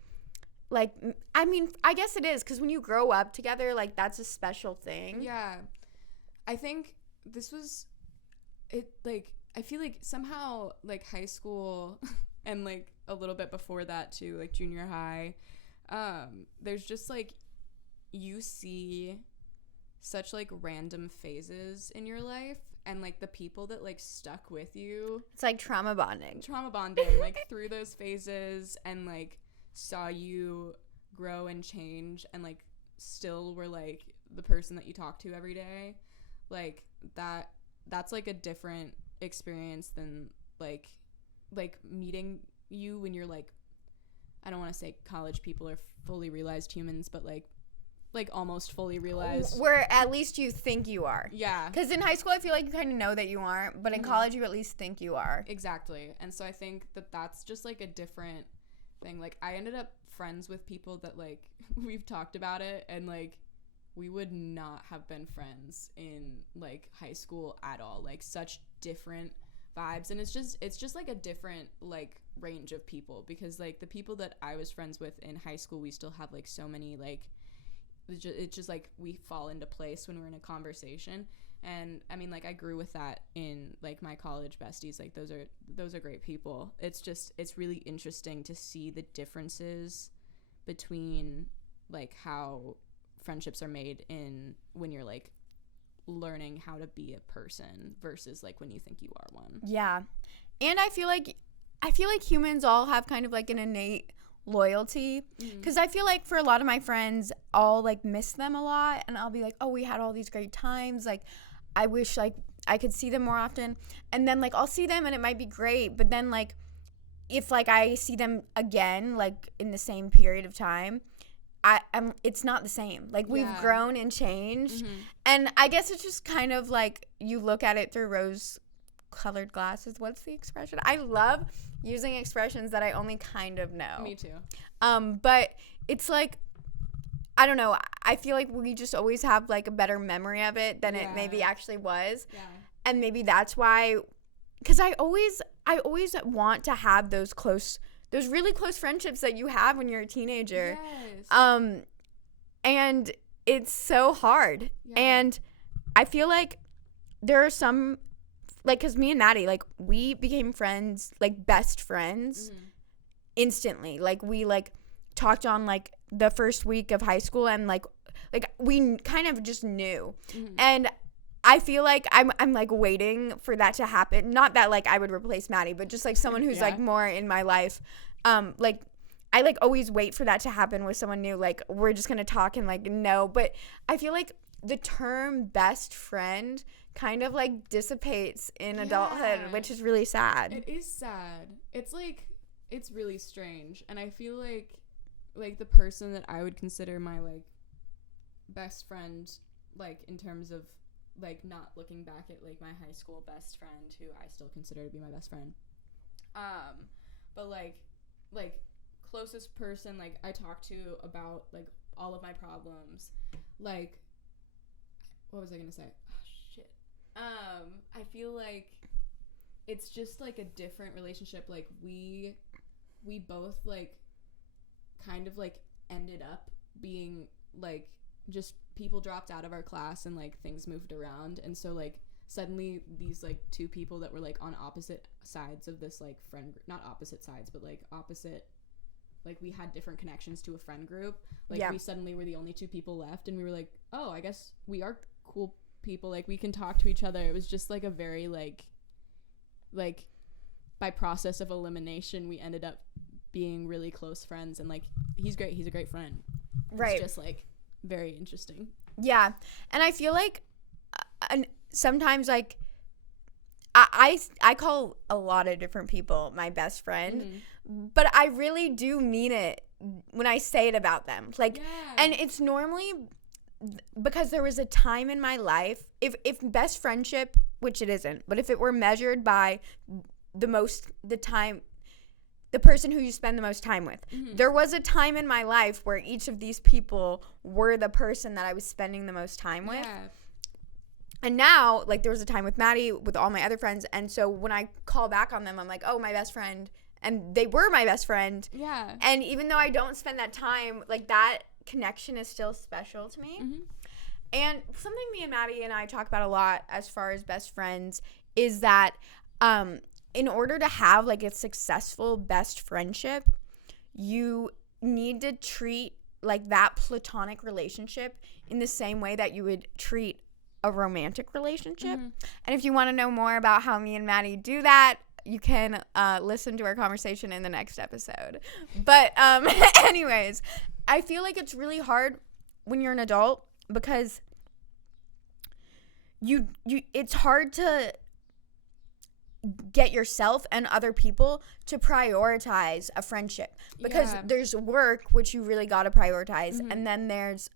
like I mean I guess it is, because when you grow up together, like that's a special thing. Yeah, I think this was it. Like I feel like somehow like high school and like a little bit before that too, like junior high, there's just like you see such like random phases in your life, and like the people that like stuck with you, It's like trauma bonding like through those phases, and like saw you grow and change, and like still were like the person that you talk to every day, like that's like a different experience than like meeting you when you're like, I don't want to say college people are fully realized humans, but like almost fully realized. Where at least you think you are. Yeah. Because in high school, I feel like you kind of know that you aren't, but in college, you at least think you are. Exactly. And so I think that that's just like a different thing. Like I ended up friends with people that like we've talked about it, and like we would not have been friends in like high school at all. Like such different vibes, and it's just like a different like range of people, because like the people that I was friends with in high school, we still have like so many like it's just like we fall into place when we're in a conversation. And I mean, like I grew with that in like my college besties. Like those are great people. It's really interesting to see the differences between like how friendships are made in when you're like learning how to be a person versus like when you think you are one. Yeah. And I feel like humans all have kind of like an innate loyalty, because I feel like for a lot of my friends, I'll like miss them a lot, and I'll be like, oh, we had all these great times, like I wish like I could see them more often. And then like I'll see them and it might be great, but then like if like I see them again like in the same period of time, it's not the same. Like we've grown and changed. And I guess it's just kind of like you look at it through rose-colored glasses. What's the expression? I love using expressions that I only kind of know. Me too. But it's like I don't know. I feel like we just always have like a better memory of it than it maybe actually was. Yeah. And maybe that's why, because I always want to have those really close friendships that you have when you're a teenager. Yes. And it's so hard. Yeah. And I feel like there are some, like, because me and Maddie, like, we became friends, like, best friends instantly. Like, we, like, talked on, like, the first week of high school, and, like we kind of just knew. And I feel like I'm like waiting for that to happen. Not that like I would replace Maddie, but just like someone who's like more in my life. Like I like always wait for that to happen with someone new. Like we're just gonna talk and like no. But I feel like the term best friend kind of like dissipates in adulthood, which is really sad. It is sad. It's like it's really strange, and I feel like the person that I would consider my like best friend, like in terms of like not looking back at like my high school best friend who I still consider to be my best friend, but like closest person like I talk to about like all of my problems, like what was I gonna say? Oh shit. I feel like it's just like a different relationship. Like we both like kind of like ended up being like just people dropped out of our class and like things moved around, and so like suddenly these like two people that were like on opposite sides of this like friend, not opposite sides but like opposite, like we had different connections to a friend group, like we suddenly were the only two people left, and we were like, oh, I guess we are cool people, like we can talk to each other. It was just like a very like by process of elimination we ended up being really close friends, and like he's great, he's a great friend, right? It's just like very interesting. Yeah. And I feel like sometimes like I call a lot of different people my best friend, but I really do mean it when I say it about them, like and it's normally because there was a time in my life, if best friendship, which it isn't, but if it were measured by the person who you spend the most time with. There was a time in my life where each of these people were the person that I was spending the most time with. Yeah. And now, like, there was a time with Maddie, with all my other friends, and so when I call back on them, I'm like, oh, my best friend, and they were my best friend. Yeah. And even though I don't spend that time, like, that connection is still special to me. And something me and Maddie and I talk about a lot as far as best friends is that, in order to have like a successful best friendship, you need to treat like that platonic relationship in the same way that you would treat a romantic relationship. And if you want to know more about how me and Maddie do that, you can listen to our conversation in the next episode. But anyways, I feel like it's really hard when you're an adult because it's hard to get yourself and other people to prioritize a friendship because there's work, which you really got to prioritize, and then there's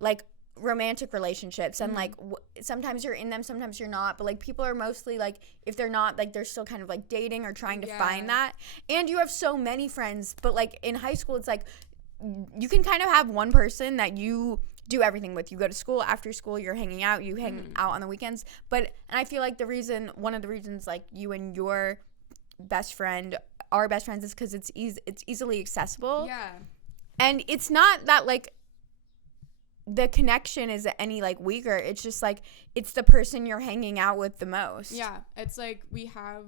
like romantic relationships, and like sometimes you're in them, sometimes you're not, but like people are mostly like, if they're not, like they're still kind of like dating or trying to find that. And you have so many friends, but like in high school it's like you can kind of have one person that you do everything with. You go to school, after school you're hanging out, you hang out on the weekends, and I feel like one of the reasons like you and your best friend are best friends is because it's easily accessible. And it's not that like the connection is any like weaker, it's just like it's the person you're hanging out with the most. It's like we have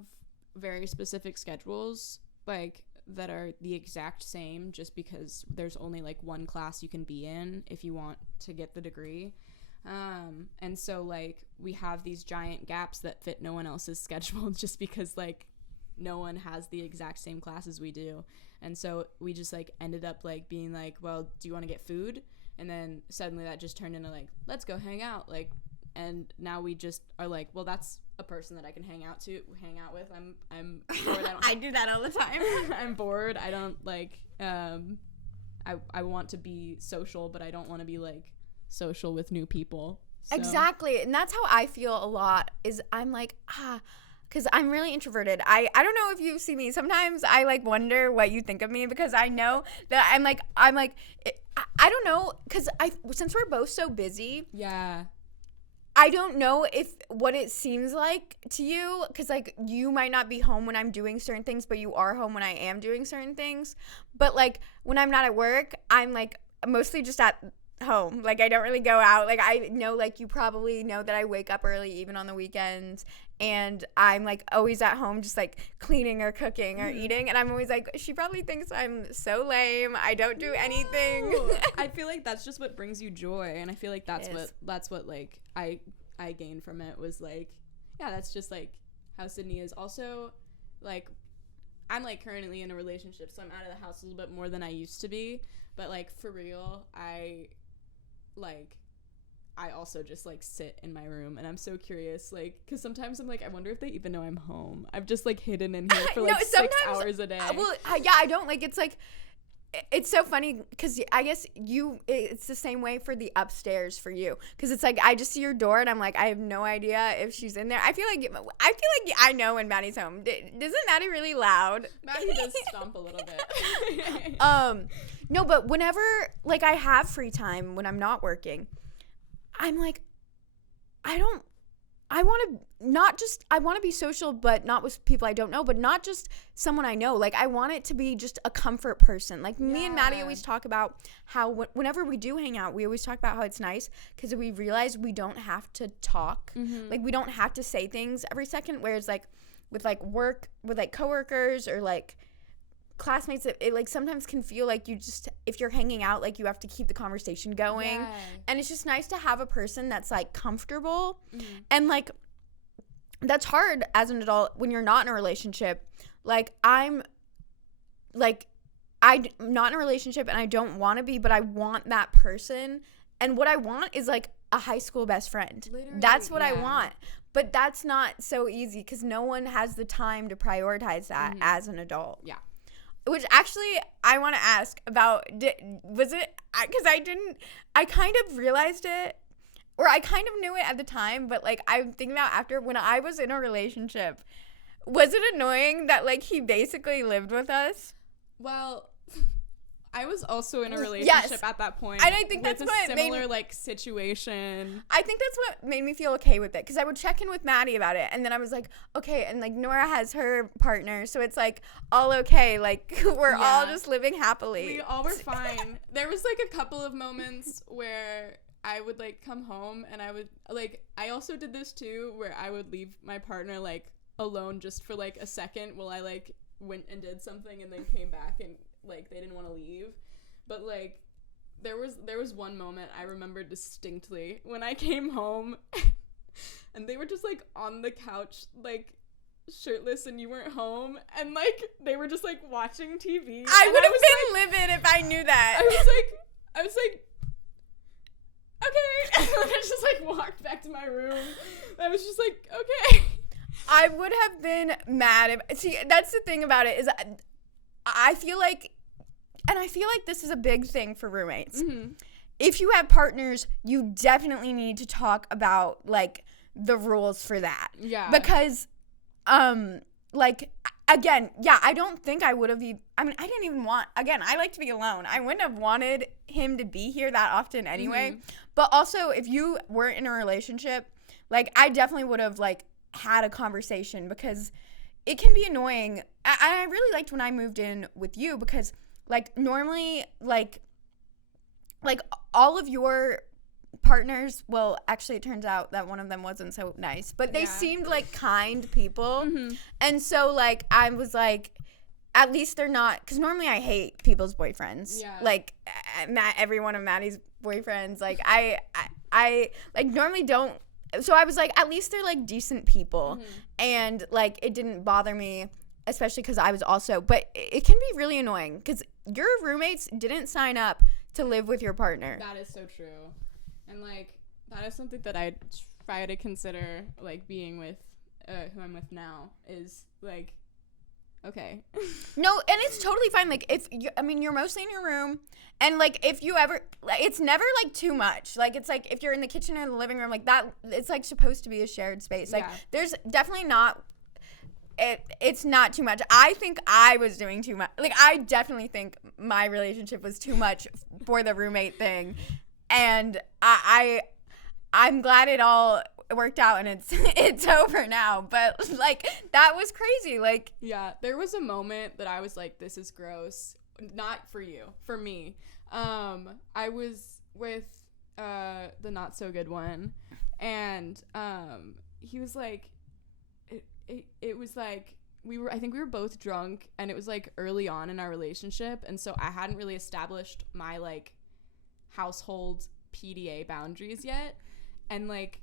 very specific schedules like that are the exact same, just because there's only like one class you can be in if you want to get the degree, and so like we have these giant gaps that fit no one else's schedule just because like no one has the exact same classes we do. And so we just like ended up like being like, well, do you want to get food? And then suddenly that just turned into like, let's go hang out, like, and now we just are like, well, that's a person that I can hang out with. I'm bored. I do that all the time. I'm bored. I don't like I want to be social, but I don't want to be like social with new people. So. Exactly. And that's how I feel a lot, is I'm like, because I'm really introverted. I don't know if you see me. Sometimes I like wonder what you think of me, because I know that I'm like I don't know, because since we're both so busy, Yeah. I don't know what it seems like to you, because like you might not be home when I'm doing certain things, but you are home when I am doing certain things. But like when I'm not at work, I'm like mostly just at home. Like I don't really go out. Like I know, like you probably know that I wake up early even on the weekends, and I'm like always at home just like cleaning or cooking or eating, and I'm always like, she probably thinks I'm so lame. I don't do anything. I feel like that's just what brings you joy, and I feel like that's what like I gained from it was like, yeah, that's just like how Sydney is. Also, like I'm like currently in a relationship, so I'm out of the house a little bit more than I used to be, but like for real, I also just like sit in my room, and I'm so curious, like, because sometimes I'm like, I wonder if they even know I'm home. I've just like hidden in here for like 6 hours a day. Well, yeah, I don't like. It's like, it's so funny because I guess it's the same way for the upstairs for you, because it's like I just see your door and I'm like, I have no idea if she's in there. I feel like I know when Maddie's home. Isn't Maddie really loud? Maddie does stomp a little bit. No, but whenever like I have free time when I'm not working, I'm like, I want to be social, but not with people I don't know, but not just someone I know. Like, I want it to be just a comfort person. Like, me and Maddie always talk about how whenever we do hang out, we always talk about how it's nice because we realize we don't have to talk. Mm-hmm. Like, we don't have to say things every second, whereas, like, with, like, work, with, like, coworkers or, like, classmates, it like sometimes can feel like you just, if you're hanging out, like you have to keep the conversation going. And it's just nice to have a person that's like comfortable. And like that's hard as an adult when you're not in a relationship. Like I'm not in a relationship and I don't want to be, but I want that person, and what I want is like a high school best friend. Literally, that's what I want. But that's not so easy because no one has the time to prioritize that as an adult. Yeah. Which actually, I want to ask about, was it, because I kind of realized it, or I kind of knew it at the time, but like I'm thinking about after, when I was in a relationship, was it annoying that like he basically lived with us? Well, I was also in a relationship at that point. And I think that's what similar like situation. I think that's what made me feel okay with it, because I would check in with Maddie about it, and then I was like, okay, and like Nora has her partner, so it's like all okay, like we're all just living happily. We all were fine. There was like a couple of moments where I would like come home, and I would like, I also did this too, where I would leave my partner like alone just for like a second while I like went and did something and then came back, and like they didn't want to leave. But like there was one moment I remember distinctly when I came home and they were just like on the couch like shirtless, and you weren't home, and like they were just like watching TV. I would have been livid if I knew that. I was like okay. And I just like walked back to my room. I was just like, okay. I would have been mad if, see, that's the thing about it, is I feel like, and I feel like this is a big thing for roommates. Mm-hmm. If you have partners, you definitely need to talk about like the rules for that. Yeah. Because, like, again, I don't think I would have I mean, I didn't even want, again, I like to be alone. I wouldn't have wanted him to be here that often anyway. Mm-hmm. But also, if you weren't in a relationship, like, I definitely would have, like, had a conversation, because it can be annoying. I really liked when I moved in with you, because, like, normally, like all of your partners, well, actually it turns out that one of them wasn't so nice, but they seemed like kind people. Mm-hmm. And so like I was like, at least they're not, because normally I hate people's boyfriends. Like every one of Maddie's boyfriends, like I like normally don't. So I was like, at least they're like decent people. Mm-hmm. And like it didn't bother me, especially because I was also, but it can be really annoying because your roommates didn't sign up to live with your partner. That is so true. And like that is something that I try to consider, like being with who I'm with now, is like, okay. No, and it's totally fine. Like if you, I mean, you're mostly in your room, and like if you ever, like, it's never like too much. Like it's like if you're in the kitchen or the living room, like that, it's like supposed to be a shared space. Like there's definitely not, it's not too much. I think I was doing too much. Like, I definitely think my relationship was too much for the roommate thing. And I'm glad it all worked out and it's over now. But, like, that was crazy. Like, yeah, there was a moment that I was like, this is gross. Not for you, for me. I was with the not so good one, and he was like, it was like I think we were both drunk, and it was like early on in our relationship, and so I hadn't really established my like household PDA boundaries yet, and like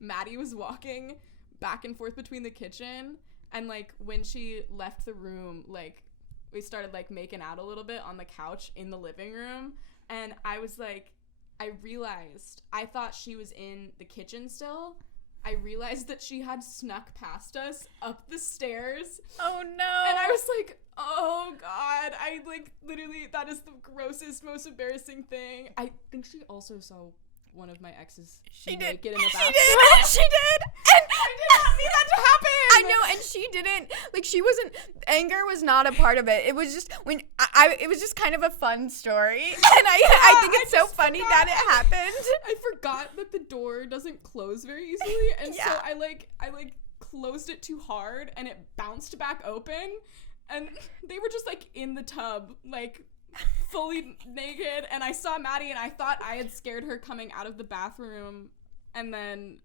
Maddie was walking back and forth between the kitchen, and like when she left the room, like we started like making out a little bit on the couch in the living room, and I was like, I realized, I thought she was in the kitchen still. I realized that she had snuck past us up the stairs. oh no. And I was like, oh God, I like literally, that is the grossest, most embarrassing thing. I think she also saw one of my exes naked in the bathroom. She did. And I did not need that to happen. I know, and she didn't, like, she wasn't, anger was not a part of it. It was just, when it was just kind of a fun story, and I think it's so funny that it happened. I forgot that the door doesn't close very easily, and so I closed it too hard, and it bounced back open, and they were just, like, in the tub, like, fully naked, and I saw Maddie, and I thought I had scared her coming out of the bathroom, and then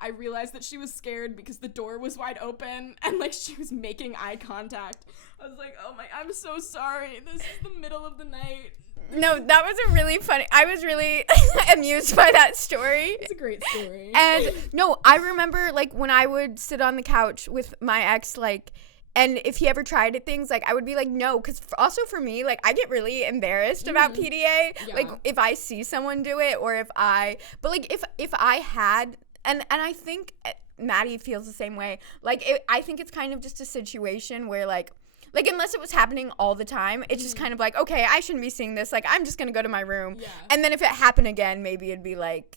I realized that she was scared because the door was wide open and like she was making eye contact. I was like, oh my, I'm so sorry. This is the middle of the night. No, that was a really funny, I was really amused by that story. It's a great story. And no, I remember like when I would sit on the couch with my ex, like, and if he ever tried things, like, I would be like, no, because also for me, like, I get really embarrassed about PDA. Yeah. Like, if I see someone do it or but like, if I had, and I think Maddie feels the same way. Like, I think it's kind of just a situation where, like unless it was happening all the time, it's just kind of like, okay, I shouldn't be seeing this. Like, I'm just going to go to my room. Yeah. And then if it happened again, maybe it'd be like,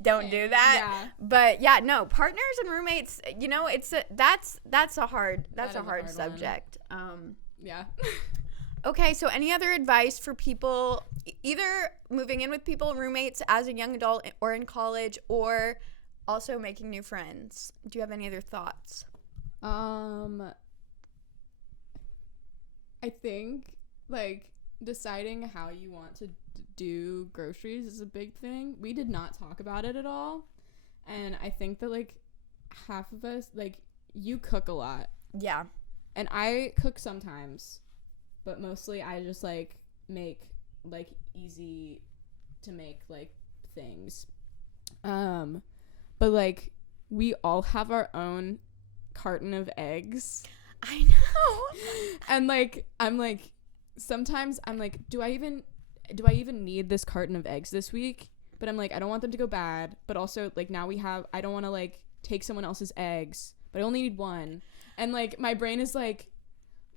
don't do that. Yeah. But yeah, no, partners and roommates, you know, that's a hard subject. Yeah. Okay, so any other advice for people either moving in with people, roommates as a young adult or in college, or also making new friends? Do you have any other thoughts? I think like deciding how you want to do groceries is a big thing. We did not talk about it at all, and I think that like half of us, like, you cook a lot. Yeah. And I cook sometimes, but mostly I just like make like easy to make like things. But like we all have our own carton of eggs. I know. And like I'm like sometimes I'm like, do I even need this carton of eggs this week? But I'm like, I don't want them to go bad, but also like now I don't want to like take someone else's eggs, but I only need one. And like my brain is like,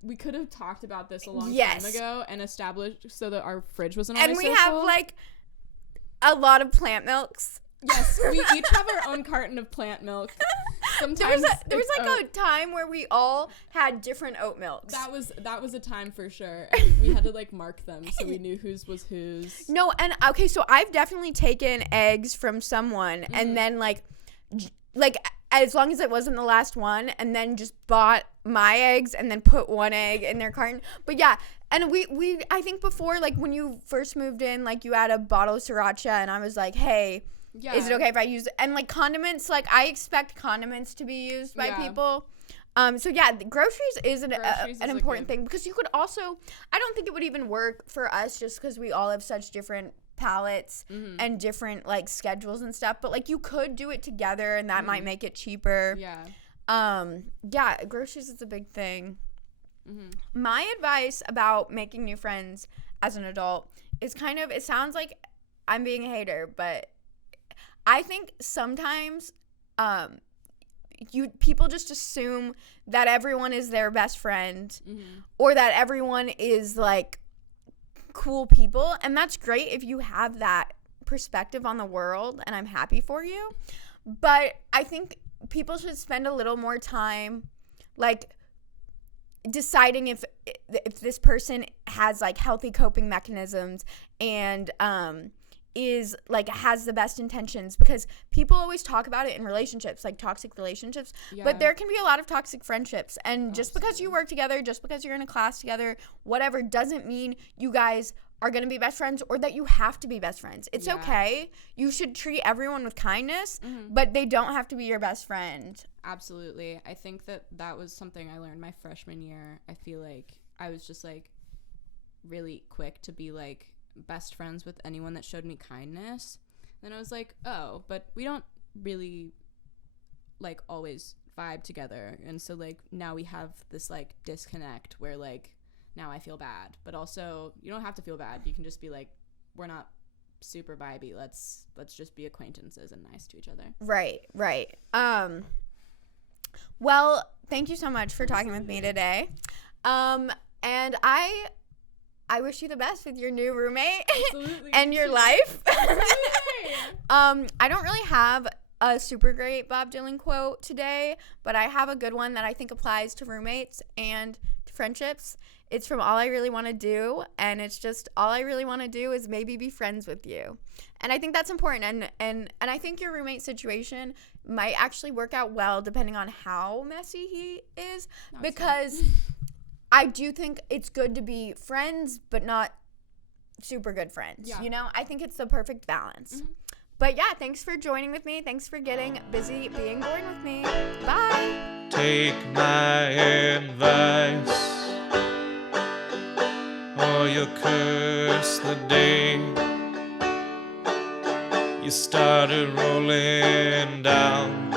we could have talked about this a long time ago and established so that our fridge wasn't always social. And we have like a lot of plant milks. Yes, we each have our own carton of plant milk. Sometimes there was like a time where we all had different oat milks. That was a time for sure. And we had to like mark them so we knew whose was whose. No, and okay, so I've definitely taken eggs from someone and then like as long as it wasn't the last one, and then just bought my eggs and then put one egg in their carton. But yeah, and we I think before, like when you first moved in, like you had a bottle of sriracha and I was like, hey, is it okay if I use it? And like condiments, like I expect condiments to be used by people. So yeah, groceries is an important thing, because you could also, I don't think it would even work for us just because we all have such different palettes and different like schedules and stuff, but like you could do it together and that might make it cheaper. Yeah, groceries is a big thing. My advice about making new friends as an adult is kind of, it sounds like I'm being a hater, but I think sometimes people just assume that everyone is their best friend or that everyone is like cool people, and that's great if you have that perspective on the world, and I'm happy for you. But I think people should spend a little more time like deciding if this person has like healthy coping mechanisms and is like has the best intentions, because people always talk about it in relationships, like toxic relationships, but there can be a lot of toxic friendships, and just because you work together, just because you're in a class together, whatever, doesn't mean you guys are going to be best friends or that you have to be best friends. It's okay. You should treat everyone with kindness, but they don't have to be your best friend. Absolutely. I think that was something I learned my freshman year. I feel like I was just like really quick to be like best friends with anyone that showed me kindness. Then I was like, oh, but we don't really like always vibe together, and so like now we have this like disconnect where like now I feel bad, but also you don't have to feel bad. You can just be like, we're not super vibey, let's just be acquaintances and nice to each other. Right. Well, thank you so much for talking with me today, and I wish you the best with your new roommate and your life. I don't really have a super great Bob Dylan quote today, but I have a good one that I think applies to roommates and to friendships. It's from All I Really Want to Do, and it's just, all I really want to do is maybe be friends with you. And I think that's important, and I think your roommate situation might actually work out well depending on how messy he is, because I do think it's good to be friends, but not super good friends. You know, I think it's the perfect balance. But yeah, thanks for joining with me. Thanks for getting busy being boring with me. Bye. Take my advice, or you'll curse the day you started rolling down